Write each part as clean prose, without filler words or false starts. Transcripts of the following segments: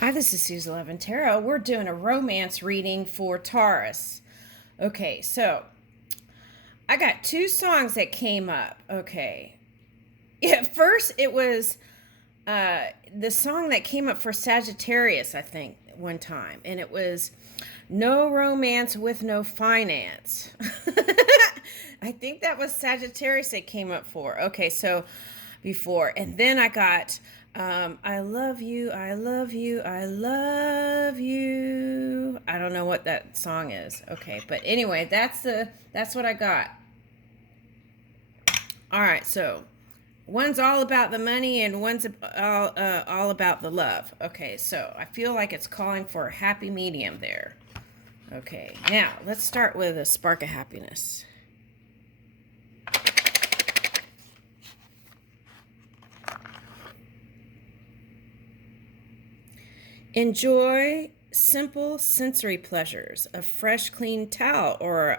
Hi, this is Susan Love and Tarot. We're doing a romance reading for Taurus. Okay, so I got two songs that came up. Okay. Yeah, first it was the song that came up for Sagittarius, I think, one time. And it was No Romance with No Finance. I think that was Sagittarius that came up for. Okay, so before. And then I got I love you, I love you, I love you. I don't know what that song is. Okay, but anyway, that's what I got. All right, so one's all about the money and one's all about the love. Okay, so I feel like it's calling for a happy medium there. Okay, now let's start with a spark of happiness. Enjoy simple sensory pleasures, a fresh, clean towel or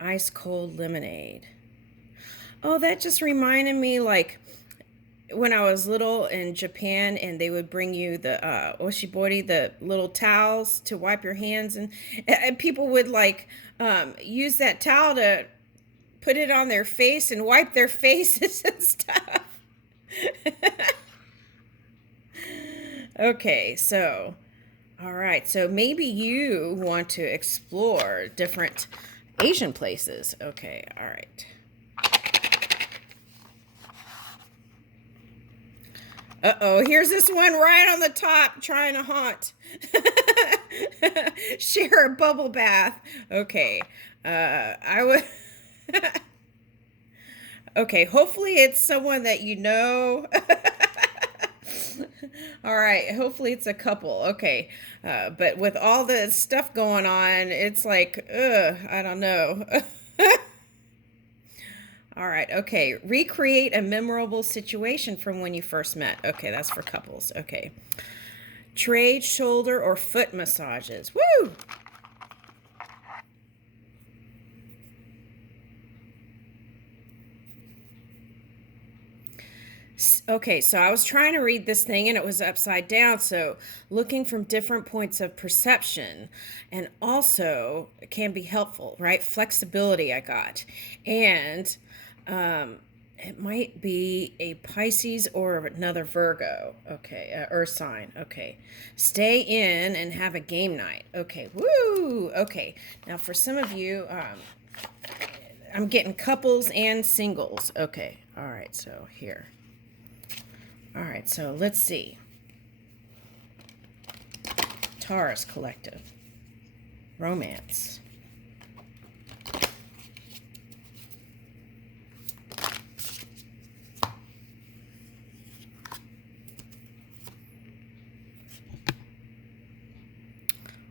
ice cold lemonade. Oh, that just reminded me like when I was little in Japan and they would bring you the oshibori, the little towels to wipe your hands, and people would like use that towel to put it on their face and wipe their faces and stuff. Okay, so all right, so maybe you want to explore different Asian places. Okay, all right. Uh-oh, here's this one right on the top trying to haunt. Share a bubble bath. Okay. I would Okay, hopefully it's someone that you know. All right, hopefully it's a couple. Okay. But with all the stuff going on, it's like, I don't know. All right, okay. Recreate a memorable situation from when you first met. Okay, that's for couples. Okay. Trade shoulder or foot massages. Woo! Okay, so I was trying to read this thing and it was upside down. So, looking from different points of perception and also can be helpful, right? Flexibility, I got. And it might be a Pisces or another Virgo. Okay, Earth sign. Okay. Stay in and have a game night. Okay, woo! Okay, now for some of you, I'm getting couples and singles. Okay, all right, so here. All right, so let's see. Taurus Collective. Romance.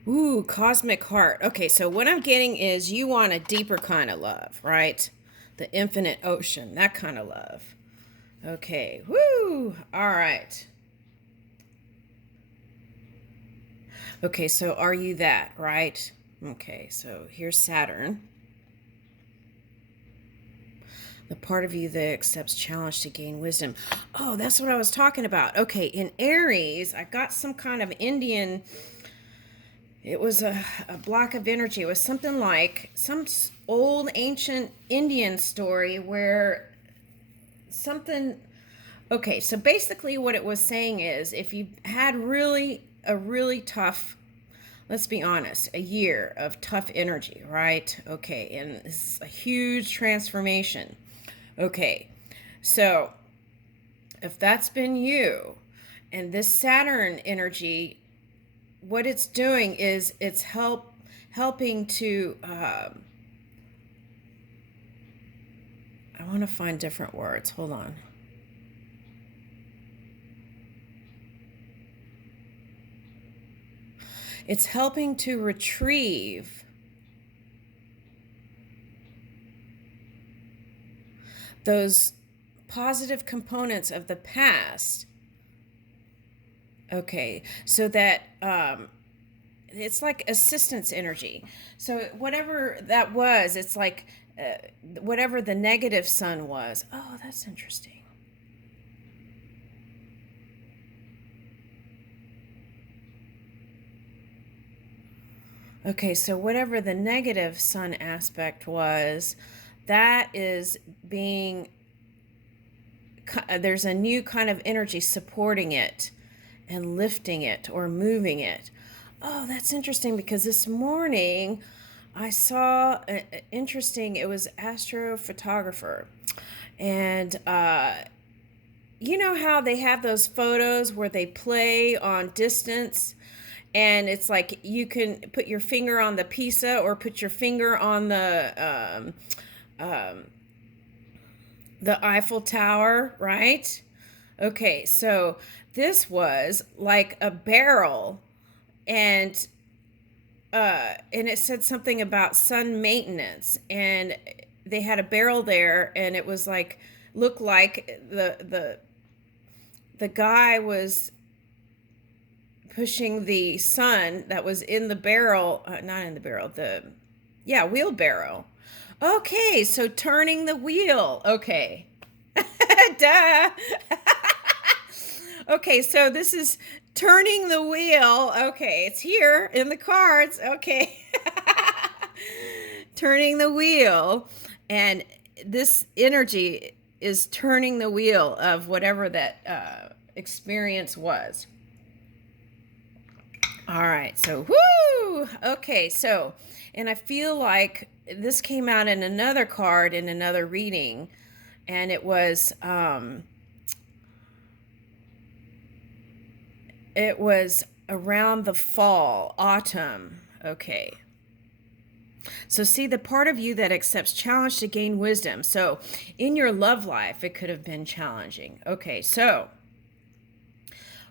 Ooh, Cosmic Heart. Okay, so what I'm getting is you want a deeper kind of love, right? The infinite ocean, that kind of love. Okay, woo! All right. Okay, so are you that, right? Okay, so here's Saturn. The part of you that accepts challenge to gain wisdom. Oh, that's what I was talking about. Okay, in Aries, I got some kind of Indian. It was a block of energy. It was something like some old ancient Indian story where something. Okay, so basically, what it was saying is if you had a really tough, let's be honest, a year of tough energy, right? Okay, and this is a huge transformation. Okay, so if that's been you, and this Saturn energy, what it's doing is it's helping to. I want to find different words. Hold on. It's helping to retrieve those positive components of the past. Okay, so that it's like assistance energy. So whatever that was, it's like whatever the negative sun was. Oh, that's interesting. Okay, so whatever the negative sun aspect was, that is being, there's a new kind of energy supporting it and lifting it or moving it. Oh, that's interesting because this morning I saw interesting, it was astrophotographer. And you know how they have those photos where they play on distance, and it's like you can put your finger on the Pisa or put your finger on the Eiffel Tower, right? Okay, so this was like a barrel, and and it said something about sun maintenance, and they had a barrel there, and it was like looked like the guy was pushing the sun that was in the barrel, not in the barrel, the, yeah, wheelbarrow. Okay, so turning the wheel. Okay. Duh. Okay, so this is turning the wheel. Okay, it's here in the cards. Okay. Turning the wheel. And this energy is turning the wheel of whatever that experience was. All right, so whoo! Okay, so, and I feel like this came out in another card in another reading, and it was around the fall, autumn. Okay. So see the part of you that accepts challenge to gain wisdom. So in your love life, it could have been challenging. Okay, so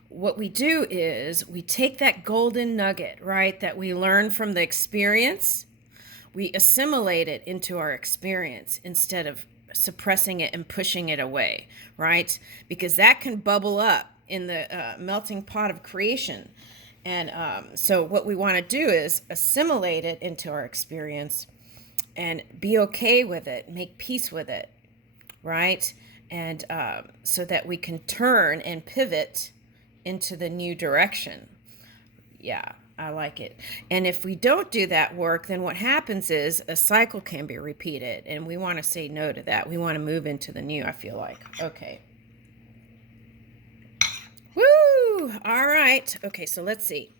what we do is we take that golden nugget, right, that we learn from the experience, we assimilate it into our experience instead of suppressing it and pushing it away, right? Because that can bubble up in the melting pot of creation. And so what we want to do is assimilate it into our experience and be okay with it, make peace with it, right? And so that we can turn and pivot into the new direction. Yeah, I like it. And if we don't do that work, then what happens is a cycle can be repeated. And we want to say no to that. We want to move into the new, I feel like. Okay. Woo! All right. Okay, so let's see.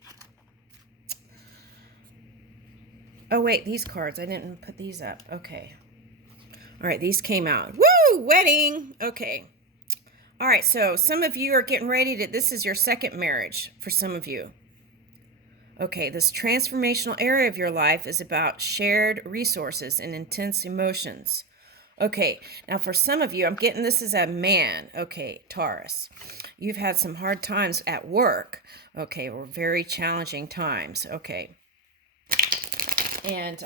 Oh, wait, these cards. I didn't put these up. Okay. All right, these came out. Woo! Wedding. Okay. All right, so some of you are getting ready to, this is your second marriage for some of you. Okay, this transformational area of your life is about shared resources and intense emotions. Okay, now for some of you, I'm getting this as a man. Okay, Taurus. You've had some hard times at work. Okay, or very challenging times. Okay. And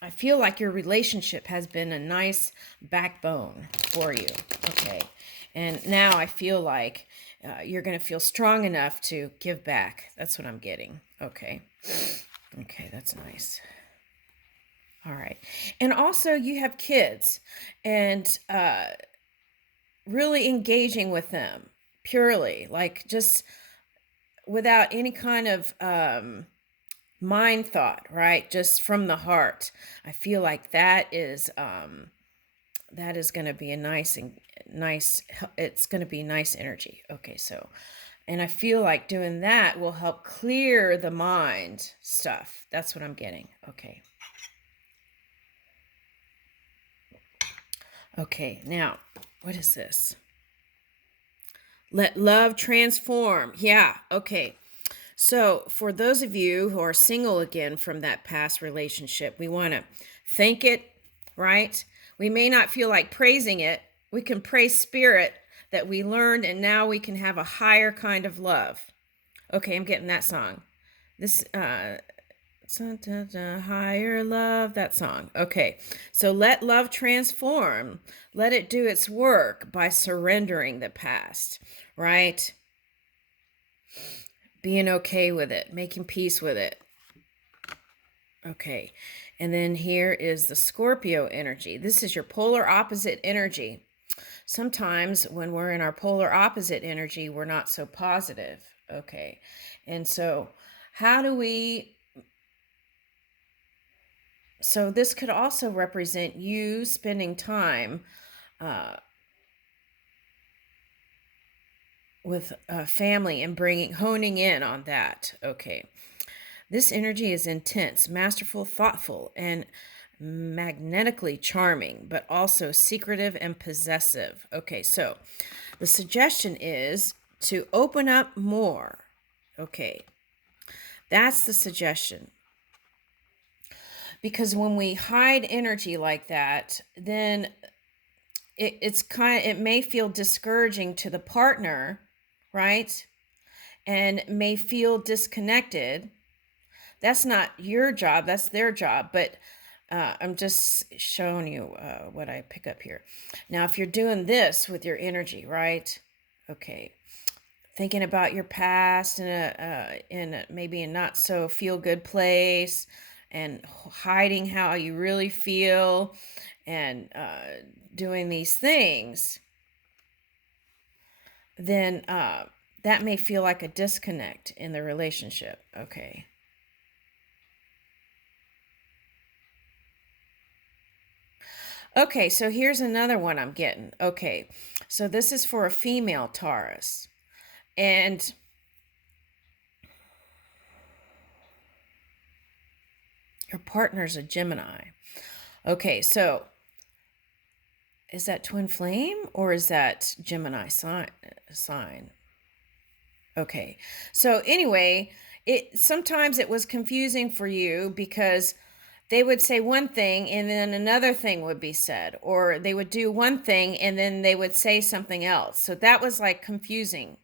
I feel like your relationship has been a nice backbone for you. Okay. And now I feel like you're going to feel strong enough to give back. That's what I'm getting. Okay. Okay, that's nice. All right. And also, you have kids, and really engaging with them purely, like just without any kind of mind thought, right? Just from the heart. I feel like that is going to be a nice, it's going to be nice energy. Okay, so, and I feel like doing that will help clear the mind stuff. That's what I'm getting. Okay. Okay, now, what is this? Let love transform. Yeah, okay. So, for those of you who are single again from that past relationship, we want to thank it, right? We may not feel like praising it. We can praise spirit that we learned, and now we can have a higher kind of love. Okay, I'm getting that song. This, higher love, that song. Okay, so let love transform. Let it do its work by surrendering the past, right? Being okay with it, making peace with it. Okay, and then here is the Scorpio energy. This is your polar opposite energy. Sometimes when we're in our polar opposite energy, we're not so positive. Okay, and so how do we So this could also represent you spending time with family and honing in on that. Okay. This energy is intense, masterful, thoughtful, and magnetically charming, but also secretive and possessive. Okay, so the suggestion is to open up more. Okay, that's the suggestion. Because when we hide energy like that, then it may feel discouraging to the partner, right? And may feel disconnected. That's not your job, that's their job. But I'm just showing you what I pick up here. Now, if you're doing this with your energy, right? Okay. Thinking about your past in maybe a not so feel good place, and hiding how you really feel, and doing these things, then that may feel like a disconnect in the relationship. Okay. Okay, so here's another one I'm getting. Okay, so this is for a female Taurus. And your partner's a Gemini. Okay, so is that twin flame or is that Gemini sign? Okay, so anyway, sometimes it was confusing for you because they would say one thing and then another thing would be said, or they would do one thing and then they would say something else. So that was like confusing.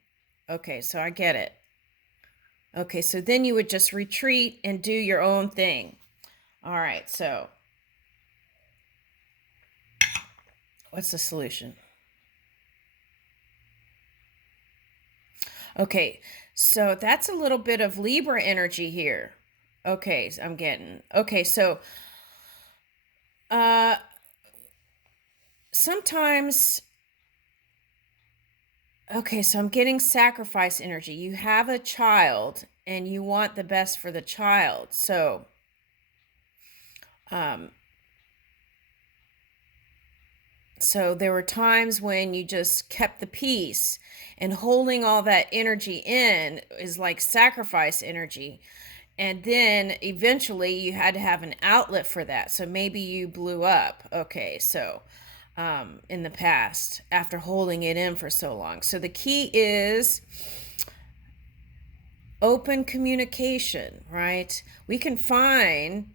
Okay, so I get it. Okay, so then you would just retreat and do your own thing. All right, so what's the solution? Okay, so that's a little bit of Libra energy here. Okay, I'm getting. Okay, so sometimes, okay, so I'm getting sacrifice energy. You have a child and you want the best for the child. So so there were times when you just kept the peace, and holding all that energy in is like sacrifice energy. And then eventually you had to have an outlet for that. So maybe you blew up. Okay, so in the past, after holding it in for so long. So the key is open communication, right? We can find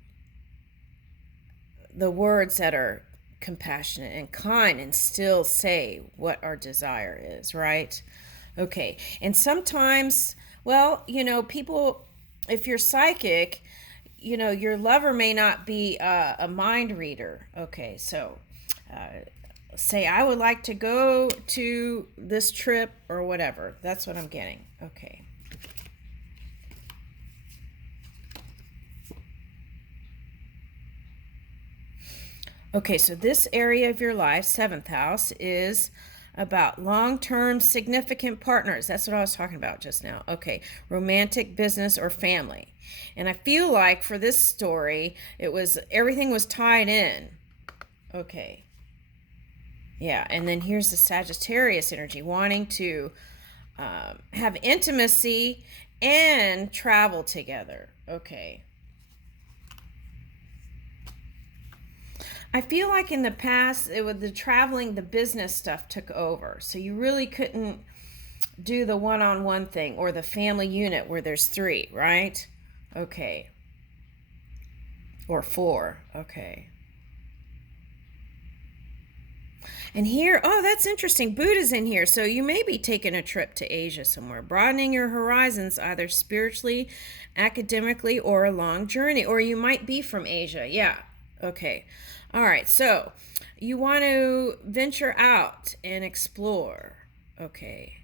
the words that are compassionate and kind and still say what our desire is, right? Okay. And sometimes, well, people, if you're psychic, your lover may not be a mind reader. Okay. So say, I would like to go to this trip or whatever. That's what I'm getting. Okay. Okay, so this area of your life, seventh house, is about long-term significant partners. That's what I was talking about just now. Okay, romantic, business, or family. And I feel like for this story, everything was tied in. Okay. Yeah, and then here's the Sagittarius energy, wanting to have intimacy and travel together. Okay. I feel like in the past, the traveling, the business stuff took over. So you really couldn't do the one-on-one thing or the family unit where there's 3, right? Okay. Or 4. Okay. And here, oh, that's interesting. Buddha's in here. So you may be taking a trip to Asia somewhere, broadening your horizons either spiritually, academically, or a long journey. Or you might be from Asia. Yeah. Okay. All right. So you want to venture out and explore. Okay.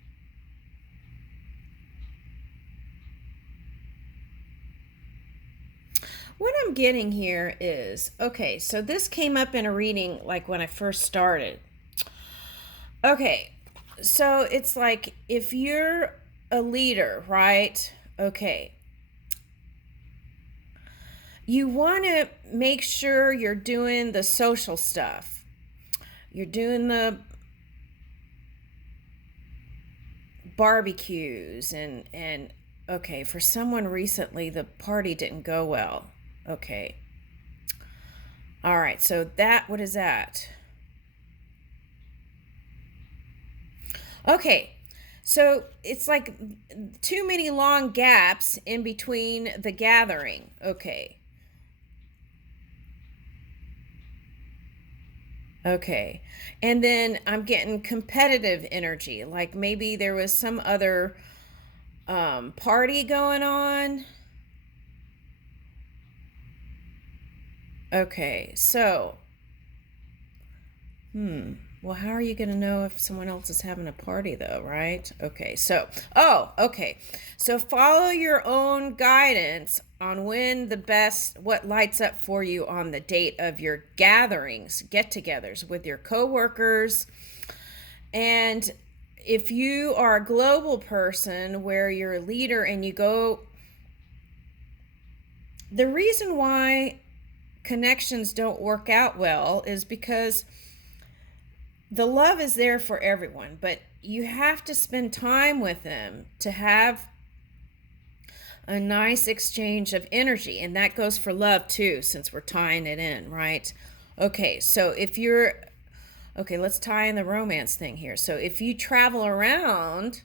What I'm getting here is, okay, so this came up in a reading like when I first started. Okay, so it's like if you're a leader, right? Okay. You want to make sure you're doing the social stuff. You're doing the barbecues and okay, for someone recently the party didn't go well. Okay. All right. So that what is that? Okay. So it's like too many long gaps in between the gathering. Okay. Okay. And then I'm getting competitive energy. Like maybe there was some other party going on. Okay. So, well, how are you going to know if someone else is having a party, though, right? Okay, so, oh, okay. So follow your own guidance on when the best, what lights up for you on the date of your gatherings, get togethers with your coworkers. And if you are a global person where you're a leader and you go, the reason why connections don't work out well is because the love is there for everyone, but you have to spend time with them to have a nice exchange of energy. And that goes for love too, since we're tying it in, right? Okay, so if you're, okay, let's tie in the romance thing here. So if you travel around,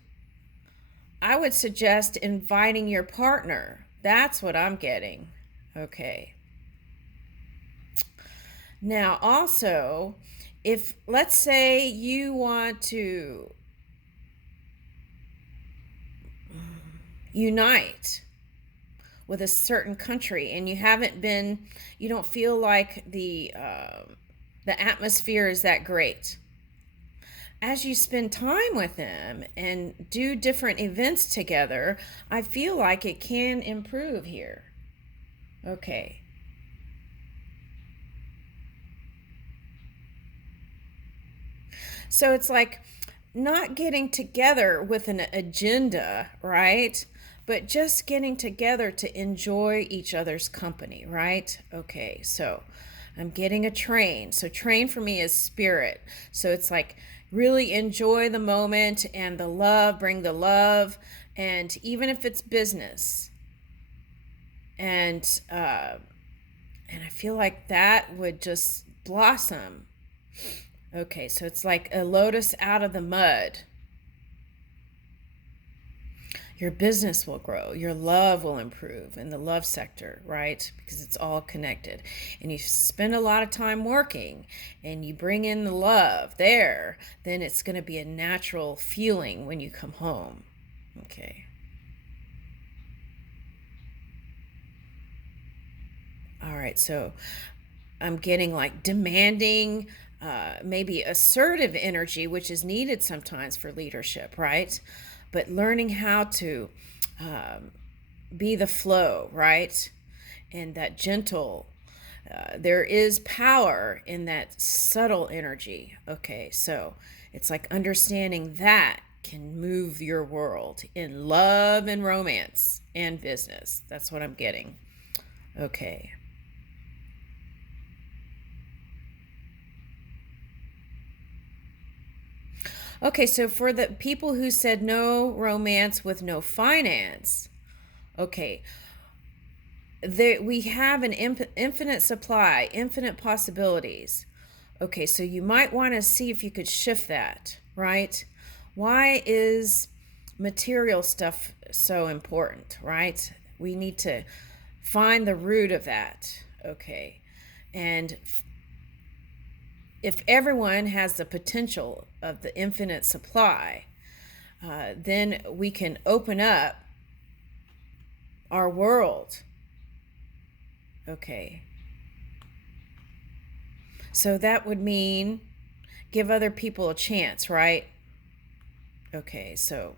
I would suggest inviting your partner. That's what I'm getting. Okay. Now, also, if let's say you want to unite with a certain country and you haven't been, you don't feel like the atmosphere is that great. As you spend time with them and do different events together, I feel like it can improve here. Okay. So it's like not getting together with an agenda, right? But just getting together to enjoy each other's company, right? Okay, so I'm getting a train. So, train for me is spirit. So, it's like really enjoy the moment and the love, bring the love, and even if it's business. And, uh, and I feel like that would just blossom. Okay, so it's like a lotus out of the mud. Your business will grow, your love will improve in the love sector, right? Because it's all connected. And you spend a lot of time working and you bring in the love there, then it's going to be a natural feeling when you come home. Okay. All right, so I'm getting like demanding, maybe assertive energy, which is needed sometimes for leadership, right? But learning how to um, be the flow, right? And that gentle, there is power in that subtle energy. Okay, so it's like understanding that can move your world in love and romance and business. That's what I'm getting. Okay. Okay, so for the people who said no romance with no finance, okay, we have an infinite supply, infinite possibilities. Okay, so you might want to see if you could shift that, right? Why is material stuff so important, right? We need to find the root of that. Okay, and if everyone has the potential of the infinite supply, then we can open up our world. Okay. So that would mean give other people a chance, right? Okay, so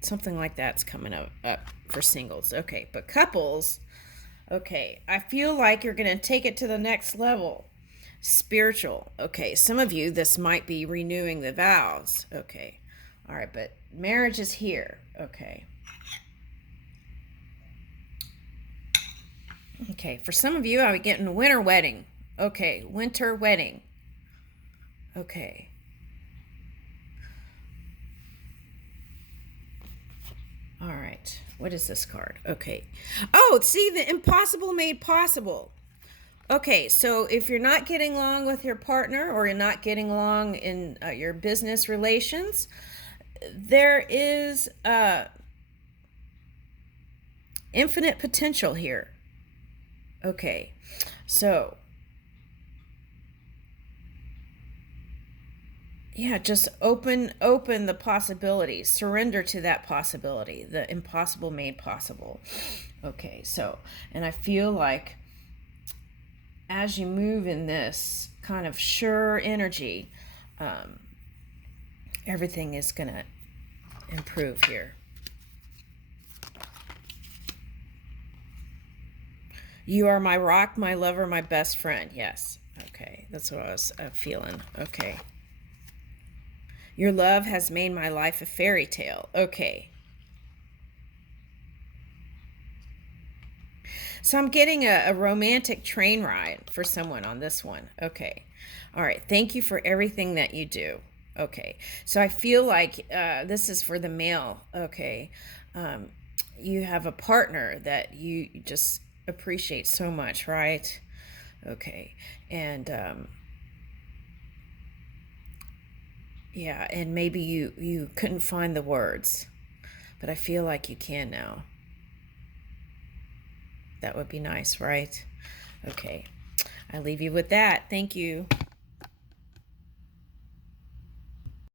something like that's coming up for singles. Okay, but couples, okay, I feel like you're going to take it to the next level. Spiritual. Okay, some of you, this might be renewing the vows. Okay, all right, but marriage is here. Okay. Okay, for some of you, I would get in winter wedding. Okay, winter wedding. Okay. All right. What is this card? Okay. Oh, see, the impossible made possible. Okay, so if you're not getting along with your partner or you're not getting along in your business relations, there is infinite potential here. Okay, so yeah, just open the possibilities. Surrender to that possibility, the impossible made possible. Okay, so, and I feel like as you move in this kind of sure energy, everything is going to improve here. You are my rock, my lover, my best friend. Yes. Okay. That's what I was feeling. Okay. Your love has made my life a fairy tale. Okay. So I'm getting a romantic train ride for someone on this one. Okay. All right. Thank you for everything that you do. Okay. So I feel like this is for the male. Okay. You have a partner that you just appreciate so much, right? Okay. And yeah, and maybe you couldn't find the words, but I feel like you can now. That would be nice, right? Okay. I leave you with that. Thank you.